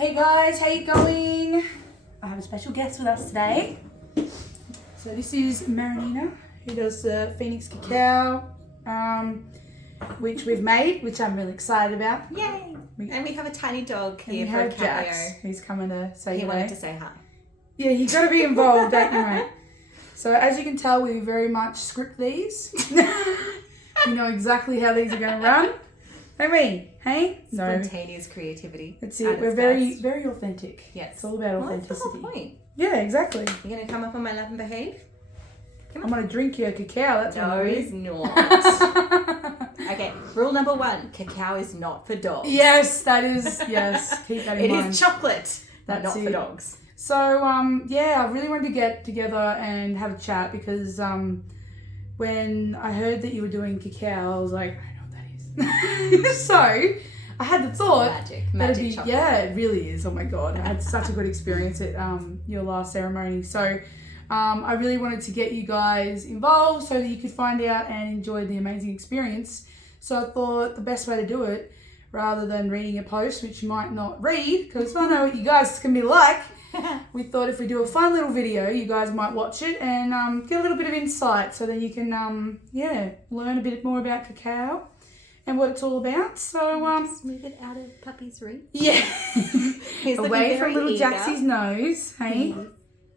Hey guys, how you going? I have a special guest with us today. So this is Maranina, who does the Phoenix Cacao, which we've made, which I'm really excited about. Yay! And we have a tiny dog here and for we a have cameo. Jax, who's coming to say He hello. wanted to say hi. Yeah, you got to be involved, don't you, mate? So as you can tell, we very much script these. We know exactly how these are going to run. Don't we? Hey? Spontaneous creativity. That's it. We're very authentic. Yes. It's all about authenticity. That's the whole point. Yeah, exactly. You're going to come up on my lap and behave? I'm going to drink your cacao. That's No, what it's not. Okay, rule number 1. Cacao is not for dogs. Yes, that is. Yes, keep that in mind. It is chocolate. That's not it. for dogs. So, yeah, I really wanted to get together and have a chat because when I heard that you were doing cacao, I was like, I know what that is. So, I had the thought. Magic chocolate. Yeah, it really is. Oh my God. I had such a good experience at your last ceremony. So, I really wanted to get you guys involved so that you could find out and enjoy the amazing experience. So, I thought the best way to do it, rather than reading a post, which you might not read, because I know what you guys can be like, we thought if we do a fun little video, you guys might watch it and get a little bit of insight so then you can, learn a bit more about cacao and what it's all about. So, just move it out of Puppy's reach. yeah. He's Away from little eager. Jaxie's nose, hey?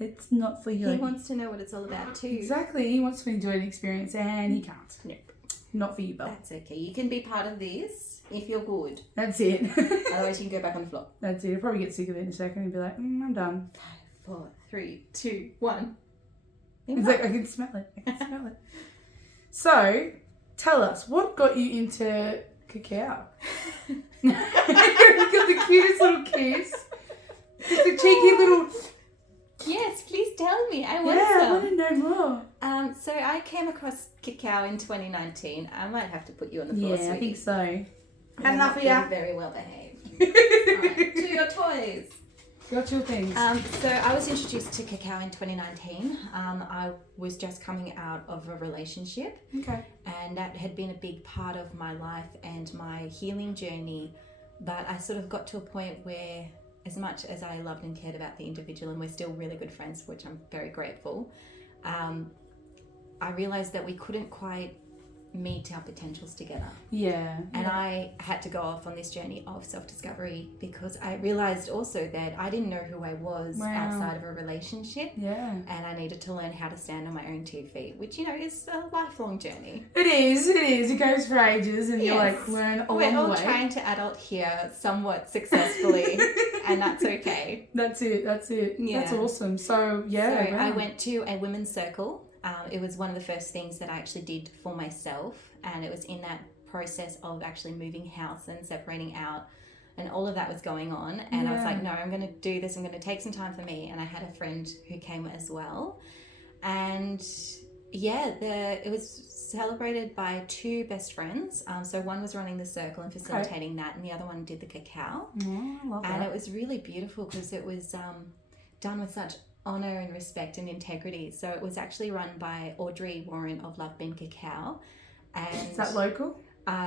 It's not for you. He wants to know what it's all about too. Exactly. He wants to enjoy the experience and he can't. Nope. Not for you, Belle. That's okay. You can be part of this if you're good. That's it. Otherwise, you can go back on the floor. That's it. He'll probably get sick of it in a second and be like, I'm done. 5, 4, 3, 2, 1. It's like, I can smell it. I can smell it. So, tell us, what got you into cacao? You've got the cutest little kiss. Just the cheeky little... Yes, please tell me. I want Yeah, I some. want to know more. So I came across cacao in 2019. I might have to put you on the floor, Yeah, I think so. Had enough of ya. Very well behaved. Right, to your toys. Got your things. So I was introduced to cacao in 2019. I was just coming out of a relationship. Okay. And that had been a big part of my life and my healing journey. But I sort of got to a point where, as much as I loved and cared about the individual, and we're still really good friends, for which I'm very grateful, I realized that we couldn't quite meet our potentials together. Yeah. And I had to go off on this journey of self-discovery because I realized also that I didn't know who I was outside of a relationship. Yeah. And I needed to learn how to stand on my own 2 feet, which, is a lifelong journey. It is. It goes for ages and you learn along We're the all way. trying to adult here somewhat successfully and that's okay. That's it. Yeah. That's awesome. So, yeah. So wow. I went to a women's circle. It was one of the first things that I actually did for myself, and it was in that process of actually moving house and separating out, and all of that was going on. And I was like, no, I'm going to do this. I'm going to take some time for me. And I had a friend who came as well, and it was celebrated by 2 best friends. So one was running the circle and facilitating that, and the other one did the cacao. Oh, I love that. And it was really beautiful because it was done with such honor and respect and integrity. So it was actually run by Audrey Warren of Love Bean Cacao. And is that local?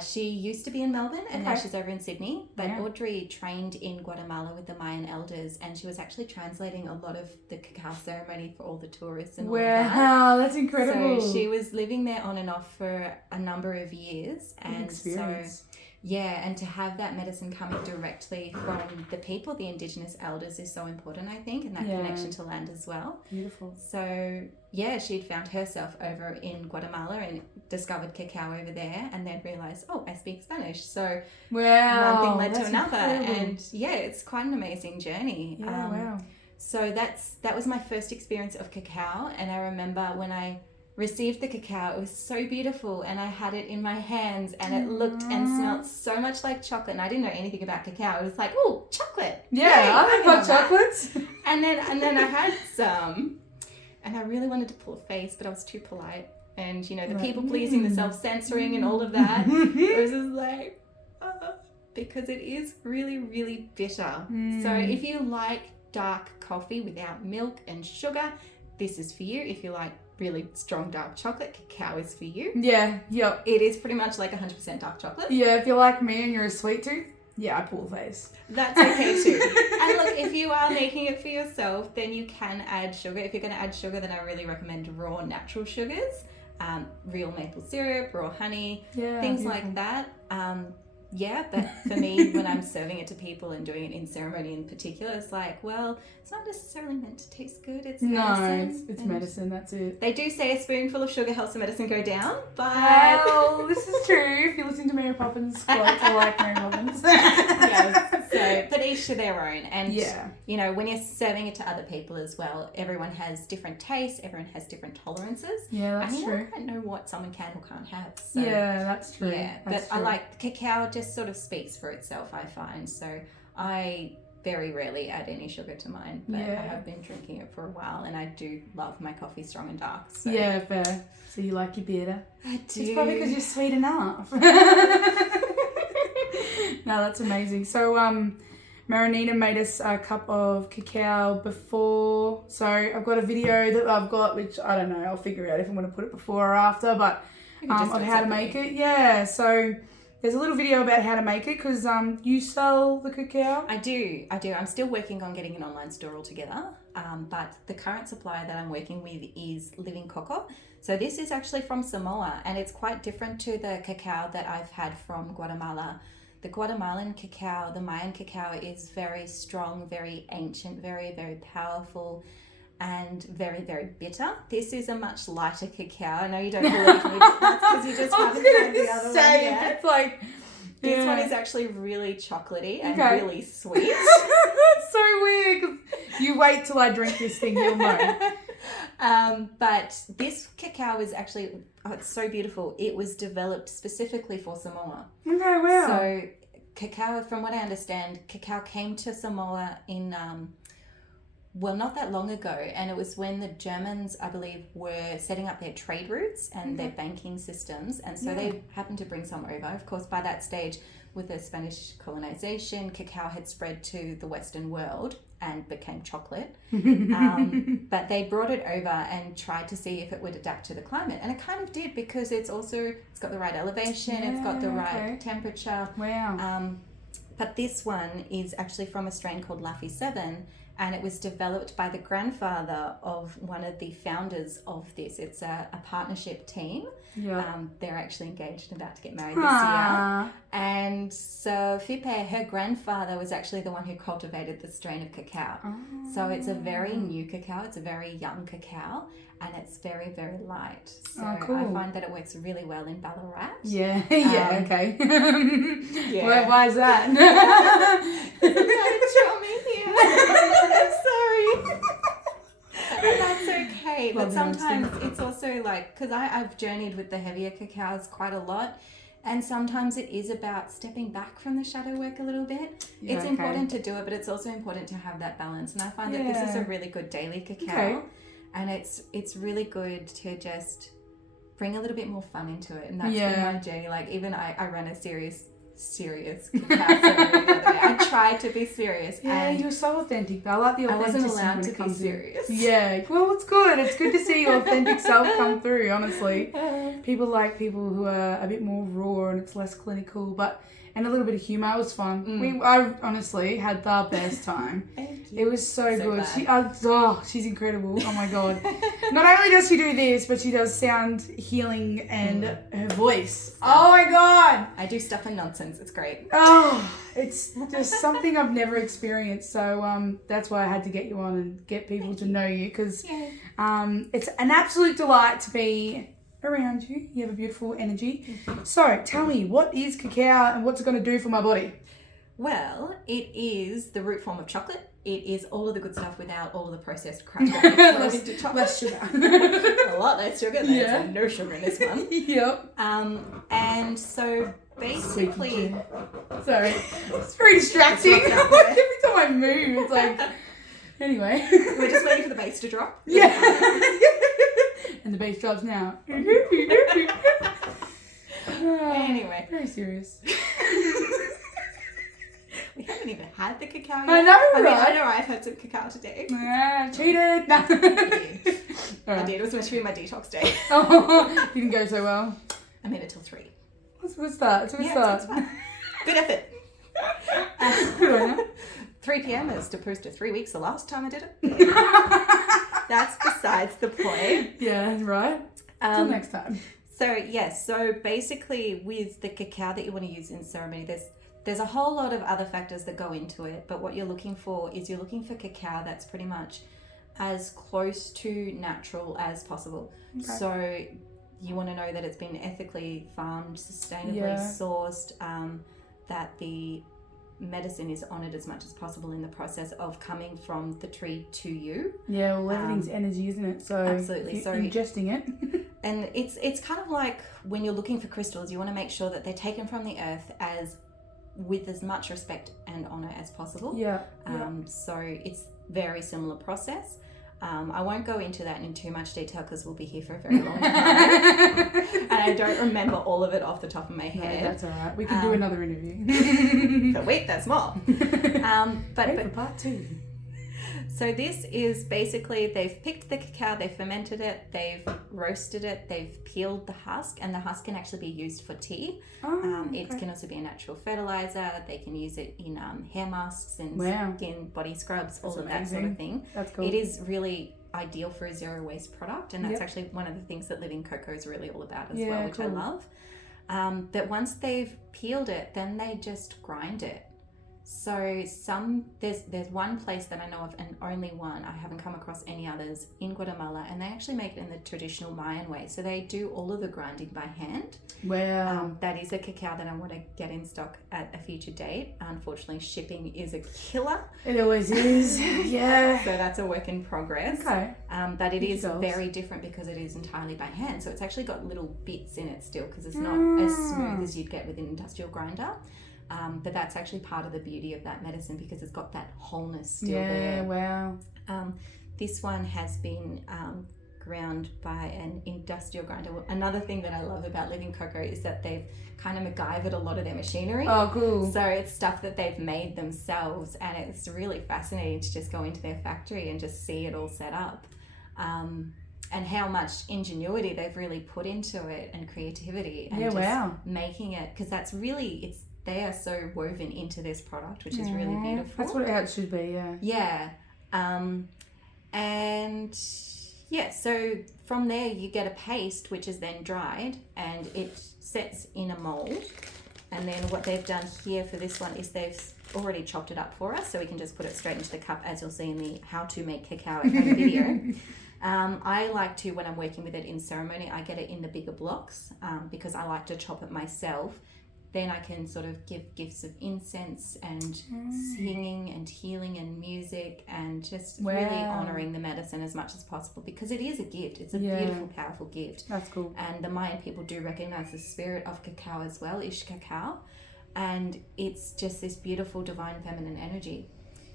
She used to be in Melbourne and now Okay. she's over in Sydney. But Yeah. Audrey trained in Guatemala with the Mayan elders, and she was actually translating a lot of the cacao ceremony for all the tourists and all of that. Wow, that's incredible. So she was living there on and off for a number of years. Good And experience. so and to have that medicine coming directly from the people, the Indigenous elders, is so important, I think, and that connection to land as well. Beautiful. So, she'd found herself over in Guatemala and discovered cacao over there, and then realised, I speak Spanish. So Wow. one thing led to another. Incredible. And, it's quite an amazing journey. Yeah, wow. So that was my first experience of cacao, and I remember when I received the cacao, it was so beautiful, and I had it in my hands, and it looked and smelled so much like chocolate, and I didn't know anything about cacao. It was like, oh, chocolate. Yeah, Yay, I've got chocolates. And then I had some, and I really wanted to pull a face, but I was too polite, and the people pleasing, the self-censoring and all of that. It was just like, because it is really, really bitter. So if you like dark coffee without milk and sugar, this is for you. If you like really strong dark chocolate, cacao is for you. Yeah, yep. It is pretty much like 100% dark chocolate. Yeah, if you're like me and you're a sweet tooth, Yeah, I pull a face. That's okay too. And look, if you are making it for yourself, then you can add sugar. If you're going to add sugar, then I really recommend raw natural sugars, real maple syrup, raw honey, things like that. But for me, when I'm serving it to people and doing it in ceremony in particular, it's like, well, it's not necessarily meant to taste good. It's medicine. It's medicine. That's it. They do say a spoonful of sugar helps the medicine go down, but... Well, this is true. If you listen to Mary Poppins quotes, I like Mary Poppins. Yes. So, but each to their own. And, you know, when you're serving it to other people as well, everyone has different tastes. Everyone has different tolerances. Yeah, that's true. I don't know what someone can or can't have. So, yeah, that's true. Yeah, that's but true. I like cacao just sort of speaks for itself, I find. So I very rarely add any sugar to mine, but I have been drinking it for a while, and I do love my coffee strong and dark. So. Yeah, fair. So you like your bitter? I do. It's probably because you're sweet enough. No, that's amazing. So Maranina made us a cup of cacao before. So I've got a video that I've got, which I don't know, I'll figure out if I'm going to put it before or after, but of how to make it. Yeah, so there's a little video about how to make it because you sell the cacao. I do. I'm still working on getting an online store altogether, but the current supplier that I'm working with is Living Cocoa. So this is actually from Samoa, and it's quite different to the cacao that I've had from Guatemala. The Guatemalan cacao, the Mayan cacao, is very strong, very ancient, very, very powerful, and very, very bitter. This is a much lighter cacao. I know you don't believe me, but that's because you just haven't had the other one yet. It's like... This one is actually really chocolatey and really sweet. That's so weird. 'Cause you wait till I drink this thing, you'll know. But this cacao is actually, it's so beautiful. It was developed specifically for Samoa. Okay, wow. So cacao, from what I understand, cacao came to Samoa in, not that long ago. And it was when the Germans, I believe, were setting up their trade routes and their banking systems. And so they happened to bring some over. Of course, by that stage, with the Spanish colonization, cacao had spread to the Western world and became chocolate. But they brought it over and tried to see if it would adapt to the climate. And it kind of did, because it's got the right elevation, it's got the right temperature. Wow. But this one is actually from a strain called Laffy 7, and it was developed by the grandfather of one of the founders of this. It's a partnership team. Yeah. They're actually engaged and about to get married this year. And so Fipe, her grandfather, was actually the one who cultivated the strain of cacao. So it's a very new cacao. It's a very young cacao, and it's very, very light. So cool. I find that it works really well in Ballarat. Yeah, okay. Yeah. Why is that? I'm sorry. And that's okay. But sometimes it's also like, because I've journeyed with the heavier cacaos quite a lot, and sometimes it is about stepping back from the shadow work a little bit. Yeah, it's important to do it, but it's also important to have that balance. And I find that this is a really good daily cacao. And it's really good to just bring a little bit more fun into it. And that's been my journey. Like, even I ran a serious cacao ceremony the other day. I tried to be serious. Yeah, and you're so authentic. I like the authenticity. I wasn't allowed when to it be comes serious. Yeah, well, it's good. It's good to see your authentic self come through, honestly. People like people who are a bit more raw and it's less clinical, and a little bit of humour. It was fun. I honestly had the best time. It was so good. She's incredible. Oh my God. Not only does she do this, but she does sound healing and her voice. Oh my God. I do stuff and nonsense. It's great. Oh, it's just something I've never experienced. So that's why I had to get you on and get people to know you, because it's an absolute delight to be around you. You have a beautiful energy. So tell me, what is cacao and what's it going to do for my body? Well, it is the root form of chocolate. It is all of the good stuff without all of the processed crap that goes into chocolate. Less sugar. A lot less sugar. There's no sugar in this one. Yep. And so basically... Sorry. It's very distracting. Every time I move, it's like... Anyway. We're just waiting for the bass to drop. Yeah. And the bass drops now. Anyway. Very serious. We haven't even had the cacao yet. I know, right? I know I've had some cacao today. Cheated. I did. It was supposed to be my detox day. Oh, didn't go so well. I made it till 3. What's that? It's a good start. It's fine. Good effort. 3 p.m. as opposed to 3 weeks the last time I did it. That's besides the point. Yeah, right. Till next time. So yes, so basically with the cacao that you want to use in ceremony, there's a whole lot of other factors that go into it, but what you're looking for cacao that's pretty much as close to natural as possible. Okay. So you want to know that it's been ethically farmed, sustainably sourced, that the medicine is honoured as much as possible in the process of coming from the tree to you. Yeah, well, everything's energy, isn't it? So absolutely. So ingesting it. And it's kind of like when you're looking for crystals, you want to make sure that they're taken from the earth with as much respect and honour as possible. Yeah. So it's very similar process. I won't go into that in too much detail because we'll be here for a very long time. And I don't remember all of it off the top of my head. No, that's all right. We can do another interview. But wait, that's more. Wait for part 2. So this is basically, they've picked the cacao, they've fermented it, they've roasted it, they've peeled the husk, and the husk can actually be used for tea. It can also be a natural fertilizer. They can use it in hair masks and skin body scrubs, all of that sort of thing. That's cool. It is really ideal for a zero waste product, and that's actually one of the things that Living Cocoa is really all about as well, which I love. But once they've peeled it, then they just grind it. So there's one place that I know of, and only one, I haven't come across any others, in Guatemala, and they actually make it in the traditional Mayan way. So they do all of the grinding by hand. Wow. That is a cacao that I want to get in stock at a future date. Unfortunately, shipping is a killer. It always is. Yeah. So that's a work in progress. Okay. But it is very different because it is entirely by hand. So it's actually got little bits in it still, because it's not as smooth as you'd get with an industrial grinder. But that's actually part of the beauty of that medicine, because it's got that wholeness still there. Yeah, wow. This one has been ground by an industrial grinder. Another thing that I love about Living Cocoa is that they've kind of MacGyvered a lot of their machinery. Oh, cool. So it's stuff that they've made themselves, and it's really fascinating to just go into their factory and just see it all set up. And how much ingenuity they've really put into it, and creativity, and making it, because that's really, they are so woven into this product, which is really beautiful. That's what it should be, yeah. And so from there you get a paste, which is then dried, and it sets in a mold. And then what they've done here for this one is they've already chopped it up for us, so we can just put it straight into the cup, as you'll see in the how to make cacao at home video. I like to, when I'm working with it in ceremony, I get it in the bigger blocks, because I like to chop it myself. Then I can sort of give gifts of incense and singing and healing and music, and just really honouring the medicine as much as possible, because it is a gift. It's a beautiful, powerful gift. That's cool. And the Mayan people do recognise the spirit of cacao as well, Cacao. And it's just this beautiful, divine, feminine energy.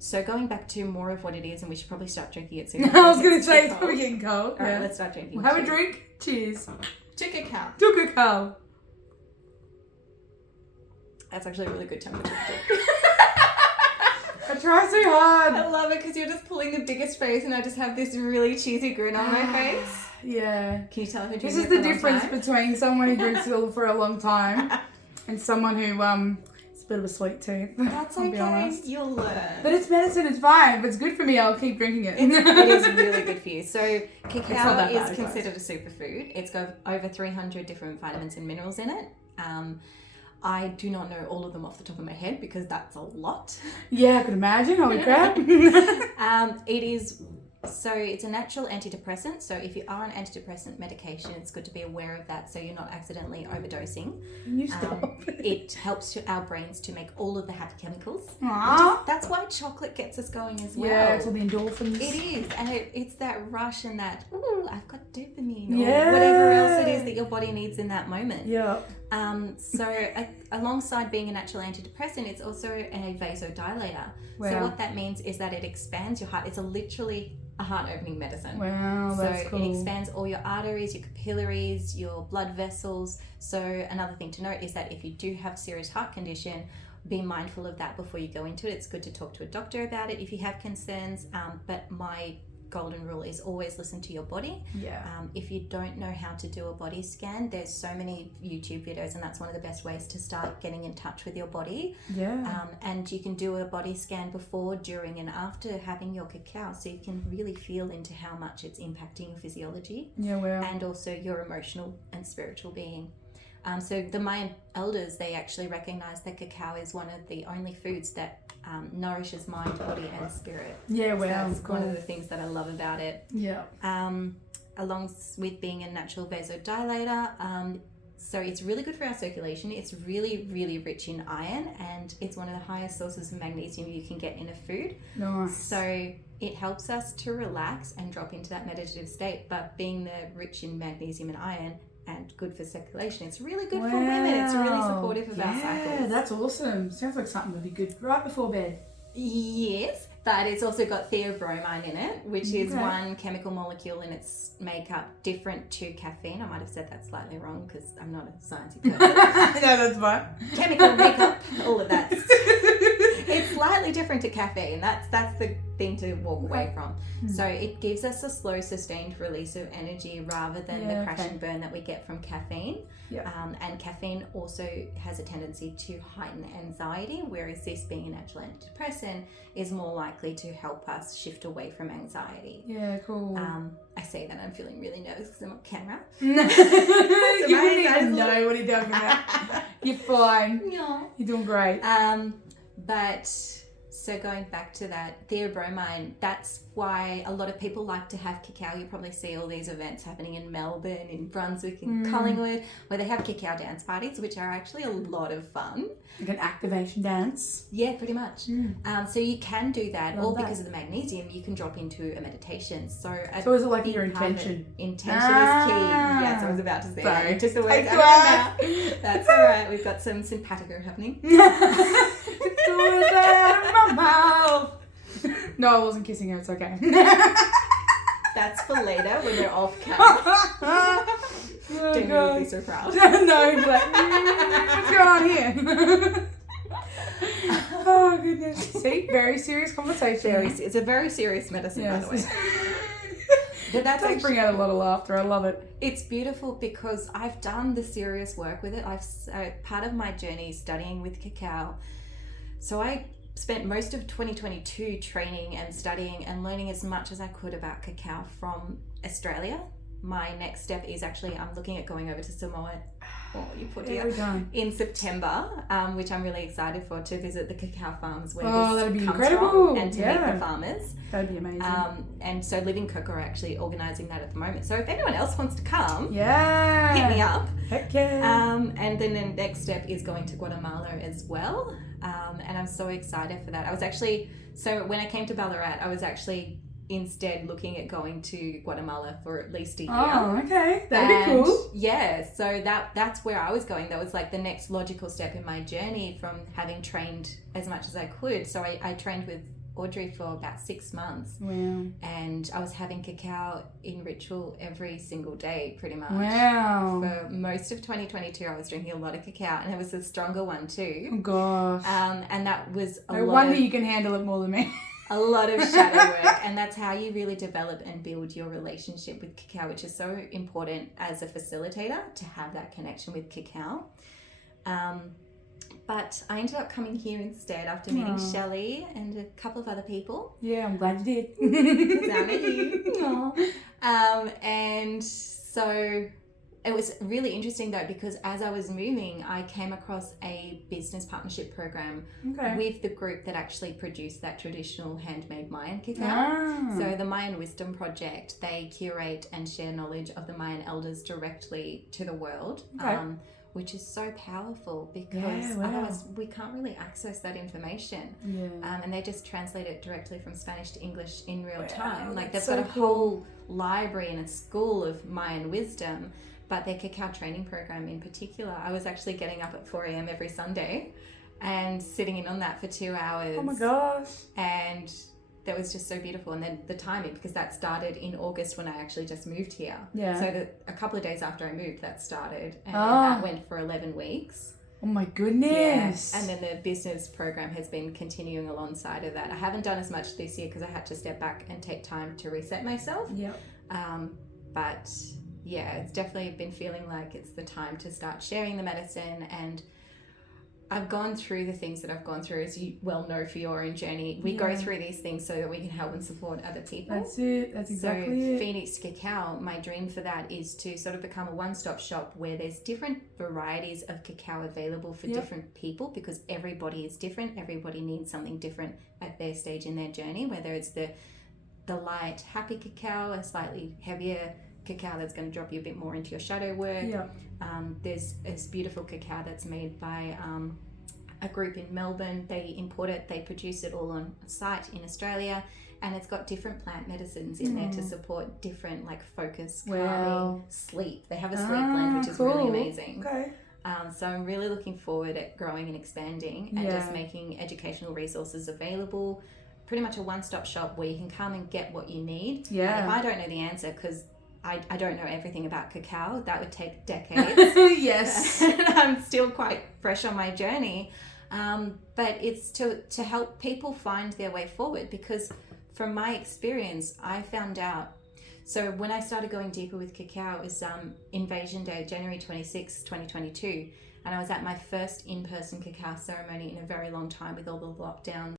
So going back to more of what it is, and we should probably start drinking it soon. I was going to say, it's probably getting cold. All right, let's start drinking. We'll have a drink. Cheers. To cacao. To cacao. That's actually a really good temperature. I try so hard. I love it because you're just pulling the biggest face, and I just have this really cheesy grin on my face. Yeah. Can you tell who This is the difference between someone who drinks it for a long time and someone who it's a bit of a sweet tooth. That's okay. Be honest. You'll learn. But it's medicine. It's fine. If it's good for me, I'll keep drinking it. It is really good for you. So cacao is considered a superfood. It's got over 300 different vitamins and minerals in it. I do not know all of them off the top of my head, because that's a lot. Yeah, I could imagine. Holy crap. It's a natural antidepressant. So if you are on antidepressant medication, it's good to be aware of that, so you're not accidentally overdosing. You stop. It helps our brains to make all of the happy chemicals. That's why chocolate gets us going as well. Yeah, it's all the endorphins. It is, and it's that rush and that, ooh, I've got dopamine, or whatever else it is that your body needs in that moment. Yeah. Alongside being a natural antidepressant, it's also a vasodilator. Wow. So what that means is that it expands your heart. It's literally a heart-opening medicine. Wow, that's cool. So it expands all your arteries, your capillaries, your blood vessels. So another thing to note is that if you do have serious heart condition, be mindful of that before you go into it. It's good to talk to a doctor about it if you have concerns. But my golden rule is always listen to your body. Yeah. If you don't know how to do a body scan, there's so many YouTube videos, and that's one of the best ways to start getting in touch with your body. Yeah. And you can do a body scan before, during, and after having your cacao, so you can really feel into how much it's impacting your physiology. Yeah, well. And also your emotional and spiritual being. So the Mayan elders, they actually recognize that cacao is one of the only foods that nourishes mind, body, and spirit. Yeah, So well. that's one of the things that I love about it. Yeah. Along with being a natural vasodilator, so it's really good for our circulation. It's really, really rich in iron, and it's one of the highest sources of magnesium you can get in a food. Nice. So it helps us to relax and drop into that meditative state, but being rich in magnesium and iron and good for circulation, it's really good for women. It's really supportive of our cycles. Yeah, that's awesome. Sounds like something really good right before bed. Yes, but it's also got theobromine in it, which is one chemical molecule in its makeup different to caffeine. I might have said that slightly wrong because I'm not a sciencey person. No, that's fine. Chemical makeup, all of that. It's slightly different to caffeine. That's the thing to walk away from. So it gives us a slow, sustained release of energy rather than the crash and burn that we get from caffeine. Yeah. And caffeine also has a tendency to heighten anxiety, whereas this, being a natural antidepressant, is more likely to help us shift away from anxiety. Yeah, cool. I say that I'm feeling really nervous because I'm on camera. You wouldn't even know what you're talking about. You're fine. Yeah. You're doing great. But so going back to that theobromine, that's why a lot of people like to have cacao. You probably see all these events happening in Melbourne, in Brunswick, in Collingwood, where they have cacao dance parties, which are actually a lot of fun. Like an activation dance. Yeah, pretty much. So you can do that, Love or that. because of the magnesium, you can drop into a meditation. So is it like big your part of intention? it- Intention is key. Yes, I was about to say that. Sorry. I took the words Take out of the my words. mouth. That's all right. We've got some simpatico happening. Do it out of my mouth. No, I wasn't kissing her. It's okay. That's for later when we're off camera. Daniel would be so proud. No, but what's going on here? Oh goodness. See, very serious conversation. It's a very serious medicine, by the way. But that's Does bring out a lot of laughter. I love it. It's beautiful because I've done the serious work with it. Part of my journey studying with cacao. So I spent most of 2022 training and studying and learning as much as I could about cacao from Australia. My next step is actually I'm looking at going over to Samoa. Oh, you put here in September, which I'm really excited for, to visit the cacao farms where this that'd be comes incredible. from, and to meet the farmers. That'd be amazing. And so Living Cocoa are actually organising that at the moment. So if anyone else wants to come, yeah, hit me up. Heck yeah. And then the next step is going to Guatemala as well. And I'm so excited for that. So when I came to Ballarat, I was actually instead looking at going to Guatemala for at least a year. Oh, okay. That'd be cool. Yeah, so that's where I was going. That was like the next logical step in my journey from having trained as much as I could. So I trained with Audrey for about 6 months. Wow. And I was having cacao in ritual every single day, pretty much. Wow. For most of 2022, I was drinking a lot of cacao, and it was a stronger one too. Oh gosh. And that was No wonder you can handle it more than me. a lot of shadow work, and that's how you really develop and build your relationship with cacao, which is so important as a facilitator to have that connection with cacao. But I ended up coming here instead after meeting Shelley and a couple of other people. Yeah, I'm glad you did. I met you. And so it was really interesting though, because as I was moving, I came across a business partnership program with the group that actually produced that traditional handmade Mayan cacao. So the Mayan Wisdom Project, they curate and share knowledge of the Mayan elders directly to the world. Which is so powerful because otherwise we can't really access that information. And they just translate it directly from Spanish to English in real time. Like they've got a whole library and a school of Mayan wisdom, but their cacao training program in particular, I was actually getting up at 4 a.m. every Sunday and sitting in on that for 2 hours. Oh my gosh. And that was just so beautiful. And then the timing, because that started in August when I actually just moved here. So a couple of days after I moved, that started. And that went for 11 weeks. Oh my goodness. Yeah. And then the business program has been continuing alongside of that. I haven't done as much this year because I had to step back and take time to reset myself. Yep. But yeah, it's definitely been feeling like it's the time to start sharing the medicine. And I've gone through the things that I've gone through, as you well know for your own journey. We go through these things so that we can help and support other people. That's it. That's exactly so it. Phoenix Cacao, my dream for that is to sort of become a one-stop shop where there's different varieties of cacao available for different people, because everybody is different. Everybody needs something different at their stage in their journey, whether it's the light, happy cacao, a slightly heavier cacao that's going to drop you a bit more into your shadow work. Yeah. There's this beautiful cacao that's made by a group in Melbourne. They import it, they produce it all on site in Australia, and it's got different plant medicines in there to support different, like, focus, calming, sleep. They have a sleep blend, which is really amazing. Okay. So I'm really looking forward at growing and expanding and just making educational resources available. Pretty much a one-stop shop where you can come and get what you need. Yeah. And if I don't know the answer, because I don't know everything about cacao, that would take decades. Yes. I'm still quite fresh on my journey. But it's to help people find their way forward, because from my experience, I found out, so when I started going deeper with cacao, it was Invasion Day, January 26, 2022. And I was at my first in-person cacao ceremony in a very long time with all the lockdowns